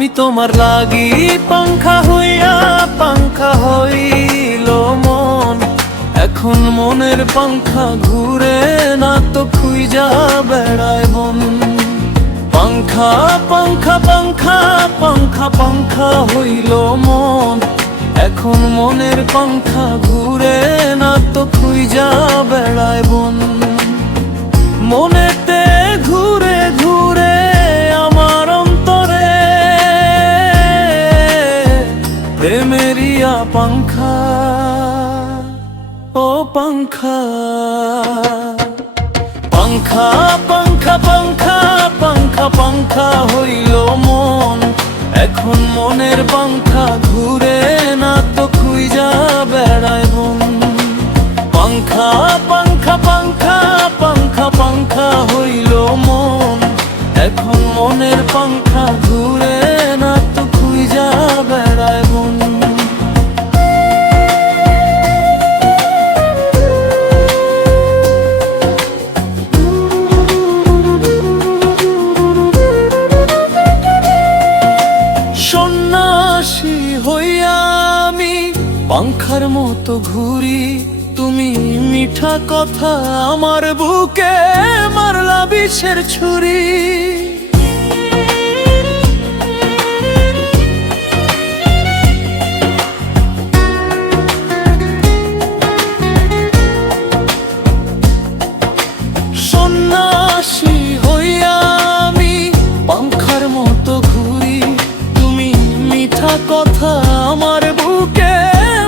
আমি তোমার লাগি পাংখা হইল মন। এখন মনের পাংখা ঘুরে না তো খুইজা বেড়ায় বন। পাংখা পাংখা পাংখা পাংখা পাংখা হইল মন। এখন মনের পাংখা ঘুরে না তো খুইজা বেড়ায় বন। মনেতে ঘুরে ঘুরে আমার অন্তরে প্রেমেরিয়া পাংখা, ও পাংখা। পাংখা পাংখা পাংখা পাংখা পাংখা হইল মন। এখন মনের পাংখা ঘুরে না তো খুইজা বেড়ায় বন। পাংখা পাংখা পাংখা পাংখা পাংখা হইল মন। এখন মনের পাংখা ঘুরে না তো খুইজা বেড়ায় বন। সন্ন্যাসী হইয়া আমি পাংখার মতো ঘুরি। তুমি মিঠা কথা আমার বুকে মারলা বিষের ছুরি। সন্ন্যাসী হইয়া আমি পাংখার মতো ঘুরি। তুমি মিঠা কথা আমার বুকে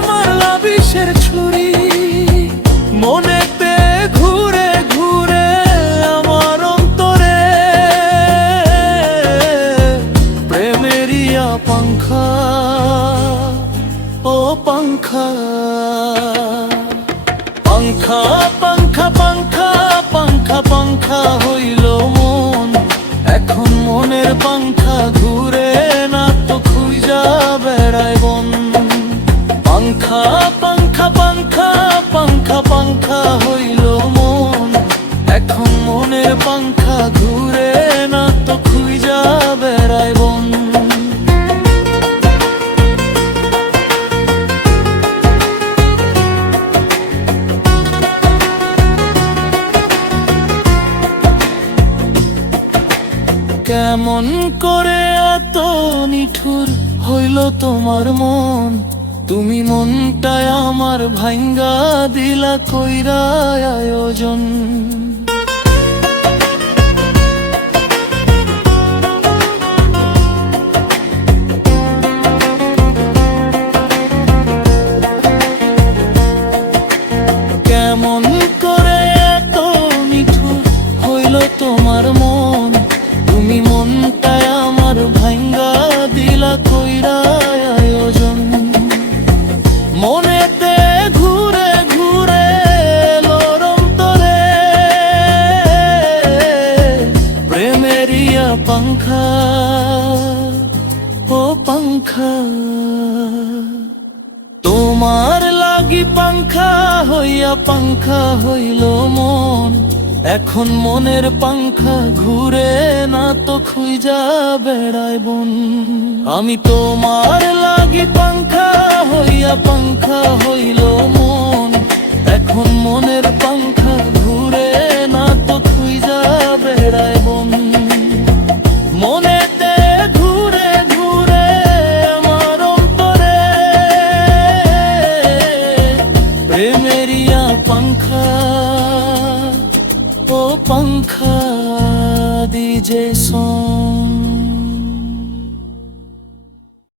মারলা বিষের ছুরি। মনেতে ঘুরে ঘুরে আমার অন্তরে প্রেমেরিয়া পাংখা, ও পাংখা। পাংখা পাংখা পাংখা পাংখা পাংখা হইল মন। এখন মনের পাংখা ঘুরে না তো খুইজা বেড়ায় বন। পাংখা পাংখা পাংখা পাংখা পাংখা হইল মন। এখন মনের পাংখা ঘুরে না তো খুইজা বেড়ায় বন। কেমন করে এত নিঠুর হইল তোমার মন। তুমি মনটায় আমার ভাঙ্গা দিলা কইরা আয়োজন। কেমন করে এত নিঠুর হইল তোমার মন। তুমি মনটায় আমার ভাঙ্গা দিলা কইরা আয়োজন। মনেতে ঘুরে ঘুরে এলোর অন্তরে প্রেমেরিয়া পাংখা, ও পাংখা। তোমার লাগি পাংখা হইয়া পাংখা হইল মন। এখন মনের পাংখা ঘুরে না তো খুইজা বেড়ায় বন। আমি তোমার লাগি পাংখা হইয়া পাংখা হইল মন। এখন মনের পাংখা ঘুরে না তো খুইজা বেড়ায় বন। মনেতে ঘুরে ঘুরে আমার অন্তরে প্রেমেরিয়া পাংখা, ও পাংখা। DJ song